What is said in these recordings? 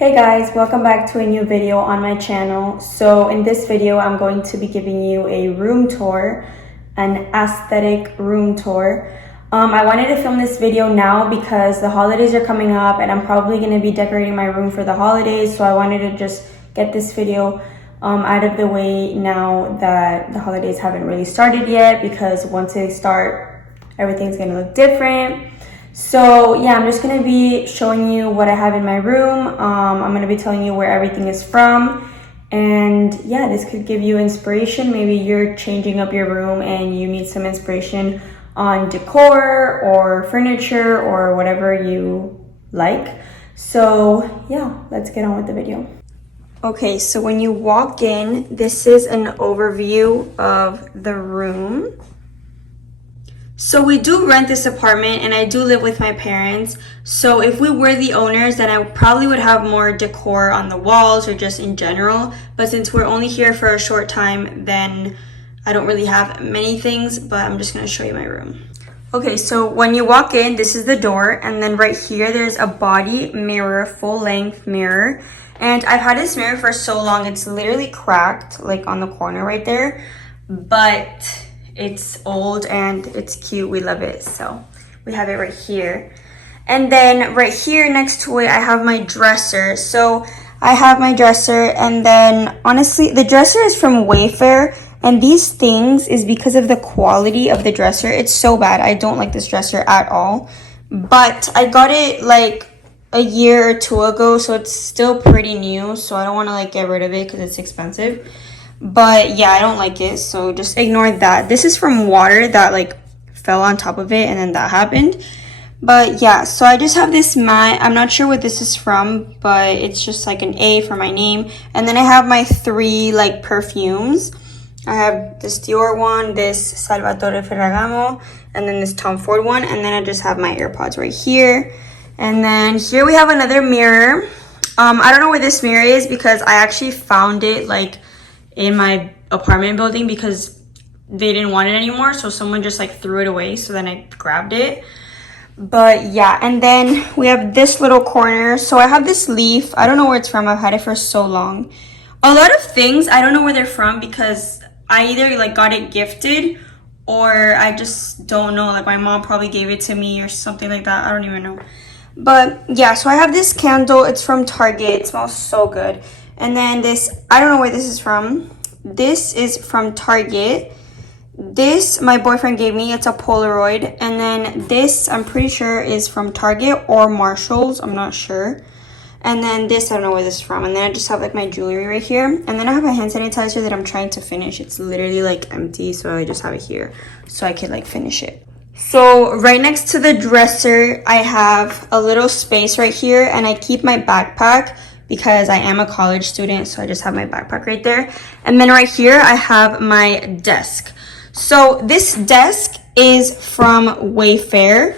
Hey guys, welcome back to a new video on my channel. So in this video, I'm going to be giving you a room tour, an aesthetic room tour. I wanted to film this video now because the holidays are coming up and I'm probably going to be decorating my room for the holidays. So I wanted to just get this video out of the way now that the holidays haven't really started yet, because once they start, everything's going to look different. So yeah, I'm just going to be showing you what I have in my room. I'm going to be telling you where everything is from. And yeah, this could give you inspiration. Maybe you're changing up your room and you need some inspiration on decor or furniture or whatever you like. So yeah, let's get on with the video. Okay, so when you walk in, this is an overview of the room. So we do rent this apartment and I do live with my parents. So if we were the owners, then I probably would have more decor on the walls or just in general. But since we're only here for a short time, then I don't really have many things, but I'm just gonna show you my room. Okay, so when you walk in, this is the door. And then right here, there's a body mirror, full length mirror. And I've had this mirror for so long, it's literally cracked, like on the corner right there. But it's old and it's cute. We love it. So we have it right here. And then right here next to it, I have my dresser. So I have my dresser, and then honestly, the dresser is from Wayfair. And these things is because of the quality of the dresser. It's so bad. I don't like this dresser at all. But I got it like a year or two ago, so it's still pretty new. So I don't want to like get rid of it because it's expensive. But yeah, I don't like it, so just ignore that. This is from water that like fell on top of it and then that happened. But yeah, so I just have this mat. I'm not sure what this is from, but it's just like an A for my name. And then I have my three like perfumes. I have this Dior one, this Salvatore Ferragamo, and then this Tom Ford one. And then I just have my AirPods right here. And then here we have another mirror. I don't know where this mirror is because I actually found it like in my apartment building because they didn't want it anymore, so someone just like threw it away, so then I grabbed it. But yeah, and then we have this little corner. So I have this leaf. I don't know where it's from. I've had it for so long. A lot of things I don't know where they're from because I either like got it gifted or I just don't know, like my mom probably gave it to me or something like that. I don't even know. But yeah, so I have this candle. It's from Target. It smells so good. And then this, I don't know where this is from. This is from Target. This, my boyfriend gave me. It's a Polaroid. And then this, I'm pretty sure is from Target or Marshall's. I'm not sure. And then this, I don't know where this is from. And then I just have like my jewelry right here. And then I have a hand sanitizer that I'm trying to finish. It's literally like empty, so I just have it here so I could like finish it. So right next to the dresser, I have a little space right here. And I keep my backpack because I am a college student, so I just have my backpack right there. And then right here, I have my desk. So this desk is from Wayfair.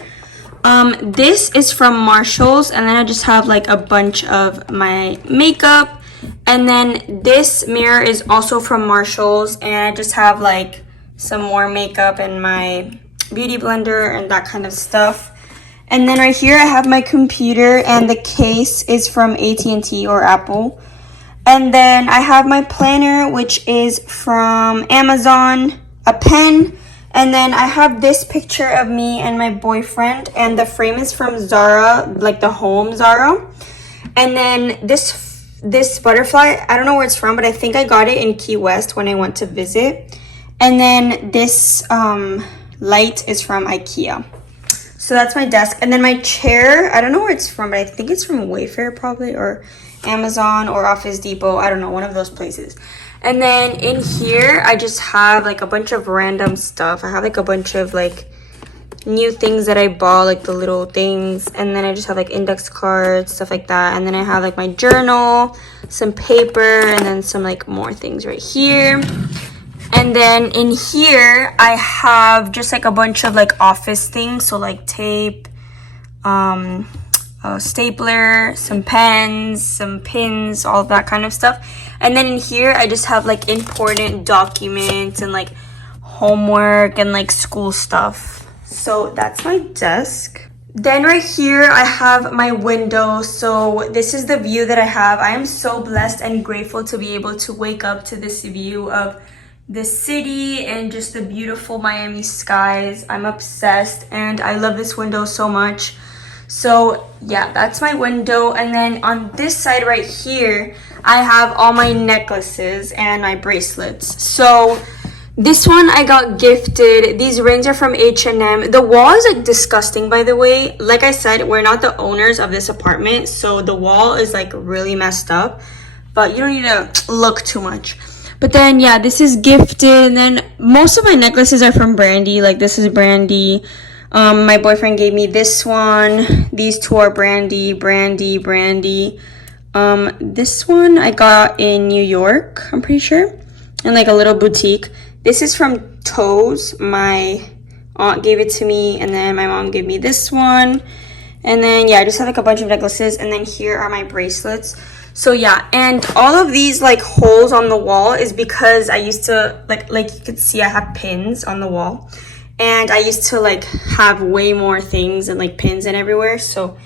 This is from Marshall's, and then I just have like a bunch of my makeup. And then this mirror is also from Marshall's, and I just have like some more makeup and my beauty blender and that kind of stuff. And then right here, I have my computer, and the case is from AT&T or Apple. And then I have my planner, which is from Amazon, a pen. And then I have this picture of me and my boyfriend, and the frame is from Zara, like the home Zara. And then this butterfly, I don't know where it's from, but I think I got it in Key West when I went to visit. And then this light is from IKEA. So that's my desk. And then my chair, I don't know where it's from, but I think it's from Wayfair probably, or Amazon or Office Depot. I don't know, one of those places. And then in here, I just have like a bunch of random stuff. I have like a bunch of like new things that I bought, like the little things. And then I just have like index cards, stuff like that. And then I have like my journal, some paper, and then some like more things right here. And then in here, I have just like a bunch of like office things. So like tape, a stapler, some pens, some pins, all of that kind of stuff. And then in here, I just have like important documents and like homework and like school stuff. So that's my desk. Then right here, I have my window. So this is the view that I have. I am so blessed and grateful to be able to wake up to this view of the city and just the beautiful Miami skies. I'm obsessed and I love this window so much. So yeah, that's my window. And then on this side right here, I have all my necklaces and my bracelets. So this one I got gifted. These rings are from H&M. The wall is like disgusting, by the way. Like I said, we're not the owners of this apartment, so the wall is like really messed up, but you don't need to look too much. But then yeah, this is gifted. And then most of my necklaces are from Brandy. Like this is Brandy. My boyfriend gave me this one. These two are Brandy. This one I got in New York, I'm pretty sure, in like a little boutique. This is from Toes. My aunt gave it to me, and then my mom gave me this one. And then yeah, I just have like a bunch of necklaces, and then here are my bracelets. So yeah, and all of these like holes on the wall is because I used to like you could see I have pins on the wall, and I used to like have way more things and like pins and everywhere, so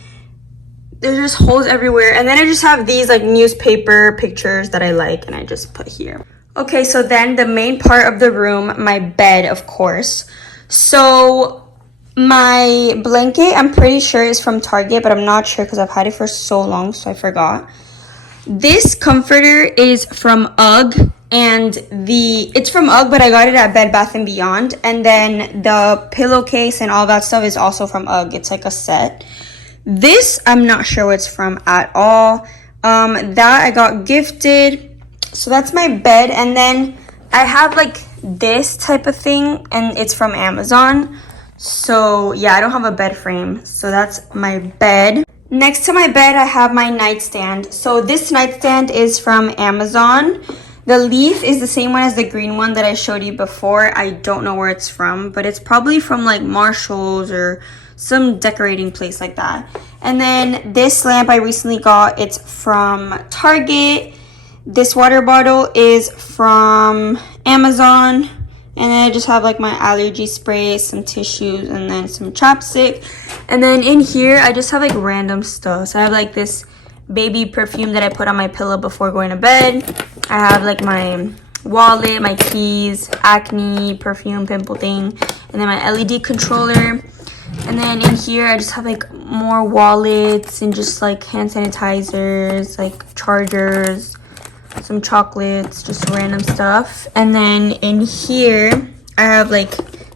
there's just holes everywhere. And then I just have these like newspaper pictures that I like, and I just put here. Okay, so then the main part of the room, my bed, of course. So my blanket, I'm pretty sure is from Target, but I'm not sure because I've had it for so long, so I forgot. This comforter is from UGG, and it's from UGG, but I got it at Bed Bath & Beyond. And then the pillowcase and all that stuff is also from UGG. It's like a set. This, I'm not sure what it's from at all. That I got gifted. So that's my bed. And then I have like this type of thing, and it's from Amazon. So yeah, I don't have a bed frame. So that's my bed. Next to my bed, I have my nightstand. So this nightstand is from Amazon. The leaf is the same one as the green one that I showed you before. I don't know where it's from, but it's probably from like Marshall's or some decorating place like that. And then this lamp I recently got. It's from Target. This water bottle is from Amazon. And then I just have like my allergy spray, some tissues, and then some chapstick. And then in here, I just have like random stuff. So I have like this baby perfume that I put on my pillow before going to bed. I have like my wallet, my keys, acne, perfume, pimple thing, and then my LED controller. And then in here, I just have like more wallets and just like hand sanitizers, like chargers, some chocolates, just random stuff. And then in here I have like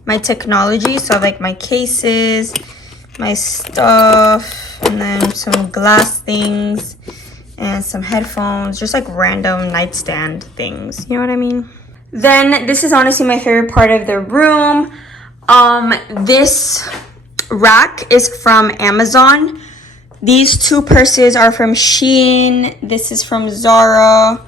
my technology, so I have like my cases, my stuff, and then some glass things and some headphones, just like random nightstand things, you know what I mean? Then this is honestly my favorite part of the room. This rack is from Amazon. These two purses are from Shein. This is from Zara.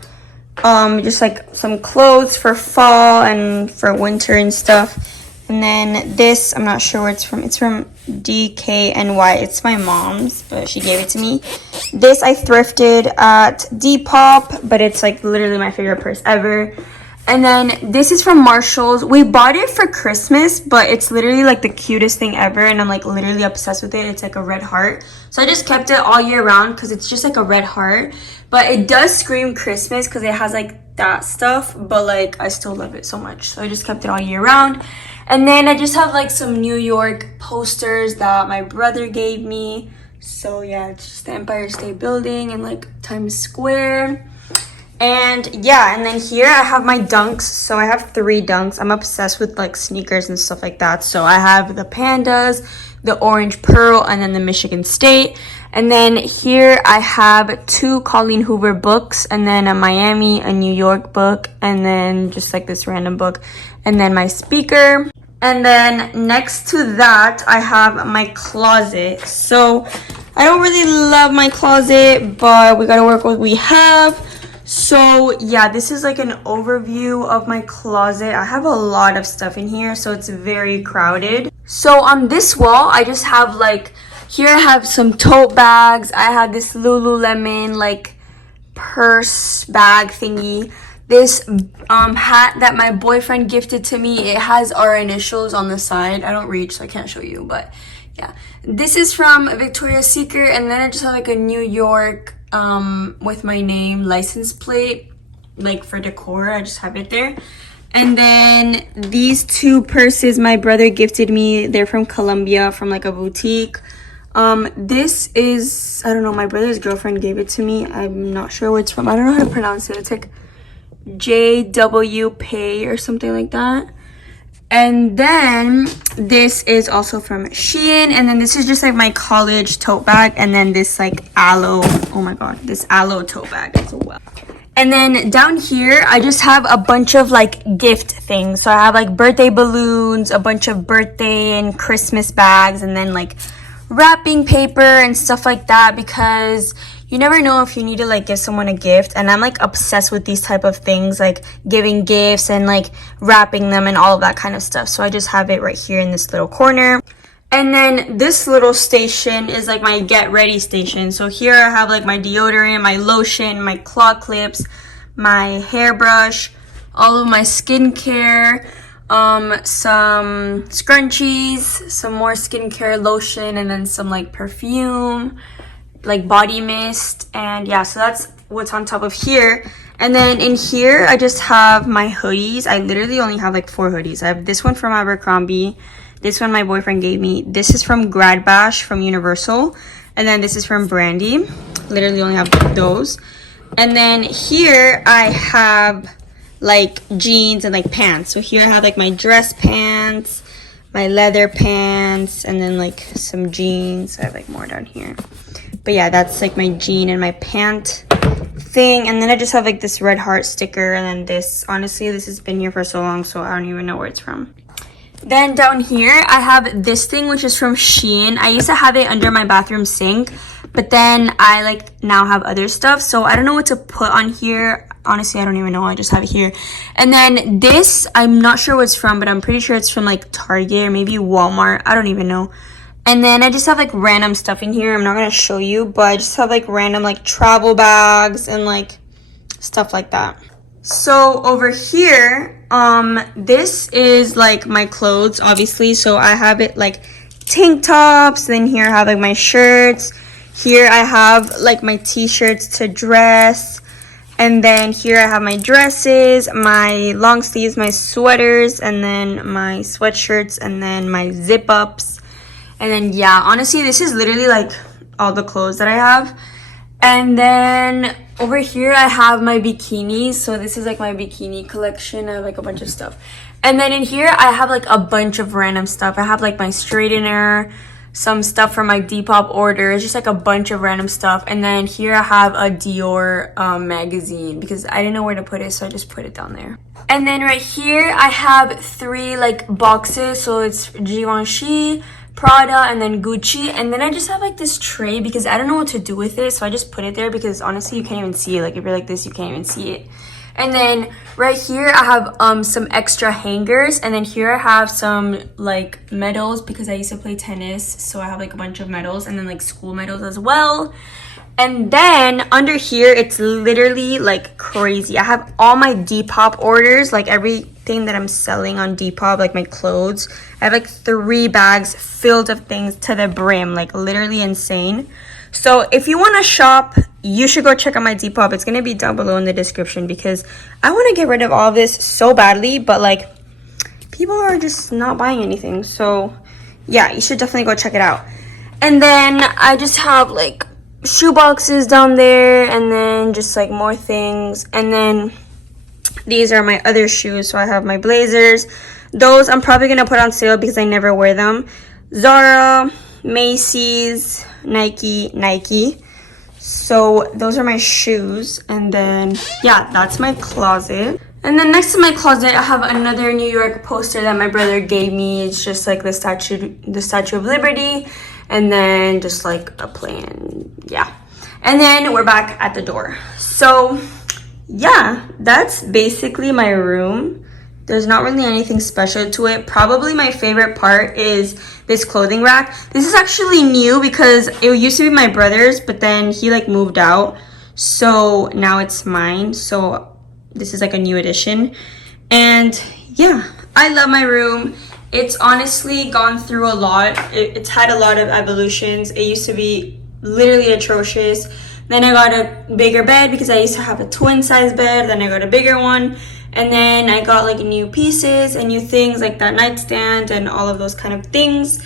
Just like some clothes for fall and for winter and stuff. And then this, I'm not sure where it's from. It's from DKNY. It's my mom's, but she gave it to me. This I thrifted at Depop, but it's like literally my favorite purse ever. And then this is from Marshall's. We bought it for Christmas, but it's literally like the cutest thing ever, and I'm like literally obsessed with it. It's like a red heart. So I just kept it all year round because it's just like a red heart. But it does scream Christmas because it has like that stuff, but like I still love it so much. So I just kept it all year round. And then I just have like some New York posters that my brother gave me. So yeah, it's just the Empire State Building and like Times Square. And yeah, and then here I have my dunks. So I have 3 dunks. I'm obsessed with like sneakers and stuff like that. So I have the Pandas, the Orange Pearl, and then the Michigan State. And then here I have 2 Colleen Hoover books, and then a Miami, a New York book, and then just like this random book, and then my speaker. And then next to that, I have my closet. So I don't really love my closet, but we gotta work with what we have. So yeah, this is like an overview of my closet. I have a lot of stuff in here, so it's very crowded. So on this wall, I just have like, here I have some tote bags. I have this Lululemon like purse bag thingy. This hat that my boyfriend gifted to me, it has our initials on the side. I don't reach, so I can't show you, but Yeah, this is from Victoria's Secret, and then I just have like a New York with my name license plate, like for decor. I just have it there. And then these two purses my brother gifted me. They're from Colombia, from like a boutique. This is, I don't know, my brother's girlfriend gave it to me. I'm not sure where it's from. I don't know how to pronounce it. It's like JW Pay or something like that. And then this is also from Shein. And then this is just like my college tote bag. And then this like aloe, oh my god, this aloe tote bag as well. And then down here, I just have a bunch of like gift things. So I have like birthday balloons, a bunch of birthday and Christmas bags, and then like wrapping paper and stuff like that, because you never know if you need to like give someone a gift. And I'm like obsessed with these type of things, like giving gifts and like wrapping them and all of that kind of stuff. So I just have it right here in this little corner. And then this little station is like my get ready station. So here I have like my deodorant, my lotion, my claw clips, my hairbrush, all of my skincare, some scrunchies, some more skincare, lotion, and then some like perfume, like body mist. And yeah, so that's what's on top of here. And then in here I just have my hoodies. I literally only have like 4 hoodies. I have this one from Abercrombie, this one my boyfriend gave me, this is from Grad Bash from Universal, and then this is from Brandy. Literally only have those. And then here I have like jeans and like pants. So here I have like my dress pants, my leather pants, and then like some jeans. I have like more down here. But yeah, that's like my jean and my pant thing. And then I just have like this red heart sticker, and then this, honestly, this has been here for so long, so I don't even know where it's from. Then down here I have this thing, which is from Shein. I used to have it under my bathroom sink, but then I like now have other stuff, so I don't know what to put on here. Honestly, I don't even know. I just have it here. And then this, I'm not sure what it's from, but I'm pretty sure it's from like Target or maybe Walmart. I don't even know. And then I just have like random stuff in here. I'm not gonna show you, but I just have like random like travel bags and like stuff like that. So over here, this is like my clothes, obviously. So I have it like tank tops. Then here I have like my shirts. Here I have like my t-shirts to dress. And then here I have my dresses, my long sleeves, my sweaters, and then my sweatshirts, and then my zip ups. And then yeah, honestly, this is literally like all the clothes that I have. And then over here I have my bikinis. So this is like my bikini collection. I have like a bunch of stuff. And then in here I have like a bunch of random stuff. I have like my straightener, some stuff from my Depop order. It's just like a bunch of random stuff. And then here I have a Dior magazine, because I didn't know where to put it, so I just put it down there. And then right here I have 3 like boxes. So it's Givenchy, Prada, and then Gucci. And then I just have like this tray, because I don't know what to do with it, so I just put it there, because honestly you can't even see it. Like if you're like this, you can't even see it. And then right here I have some extra hangers, and then here I have some like medals, because I used to play tennis, so I have like a bunch of medals, and then like school medals as well. And then under here it's literally like crazy. I have all my Depop orders, like everything that I'm selling on Depop, like my clothes. I have like 3 bags filled of things to the brim, like literally insane. So if you want to shop, you should go check out my Depop. It's going to be down below in the description, because I want to get rid of all of this so badly, but like people are just not buying anything. So yeah, you should definitely go check it out. And then I just have like shoe boxes down there, and then just like more things. And then these are my other shoes. So I have my blazers. Those I'm probably going to put on sale because I never wear them. Zara, Macy's, Nike. So those are my shoes. And then yeah, that's my closet. And then next to my closet I have another New York poster that my brother gave me. It's just like the Statue of Liberty, and then just like a plan. Yeah. And then we're back at the door. So yeah, that's basically my room. There's not really anything special to it. Probably my favorite part is this clothing rack. This is actually new, because it used to be my brother's, but then he like moved out, so now it's mine. So this is like a new addition. And yeah, I love my room. It's honestly gone through a lot. It's had a lot of evolutions. It used to be literally atrocious. Then I got a bigger bed because I used to have a twin size bed. Then I got a bigger one. And then I got like new pieces and new things like that nightstand and all of those kind of things.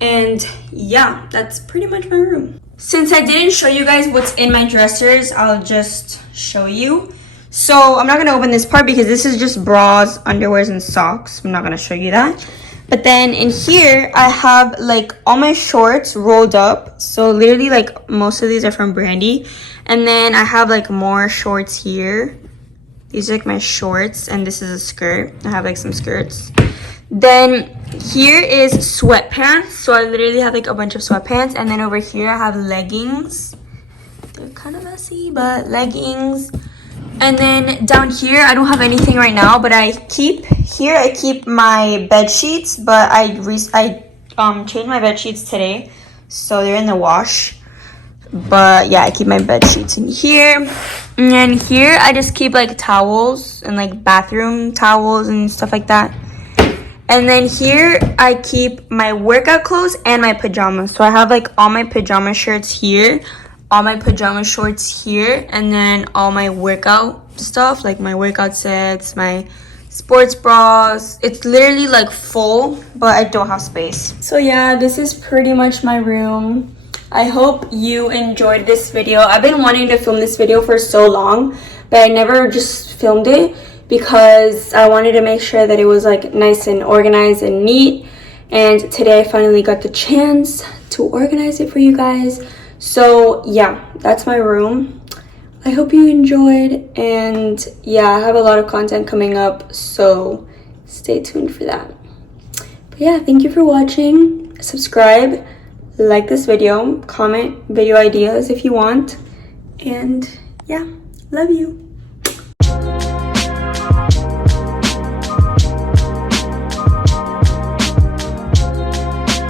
And yeah, that's pretty much my room. Since I didn't show you guys what's in my dressers, I'll just show you. So I'm not going to open this part because this is just bras, underwears, and socks. I'm not going to show you that. But then in here, I have like all my shorts rolled up. So literally like most of these are from Brandy. And then I have like more shorts here. These are like my shorts, and this is a skirt. I have like some skirts. Then here is sweatpants. So I literally have like a bunch of sweatpants. And then over here I have leggings. They're kind of messy, but leggings. And then down here I don't have anything right now, but I keep my bed sheets, but I changed my bed sheets today, so they're in the wash. But yeah, I keep my bed sheets in here. And then here I just keep like towels and like bathroom towels and stuff like that. And then here I keep my workout clothes and my pajamas. So I have like all my pajama shirts here, all my pajama shorts here, and then all my workout stuff, like my workout sets, my sports bras. It's literally like full, but I don't have space. So yeah, this is pretty much my room. I hope you enjoyed this video. I've been wanting to film this video for so long, but I never just filmed it because I wanted to make sure that it was like nice and organized and neat. And today I finally got the chance to organize it for you guys. So yeah, that's my room. I hope you enjoyed, and yeah, I have a lot of content coming up, so stay tuned for that. But yeah, thank you for watching. Subscribe, like this video, comment video ideas if you want, and yeah, love you.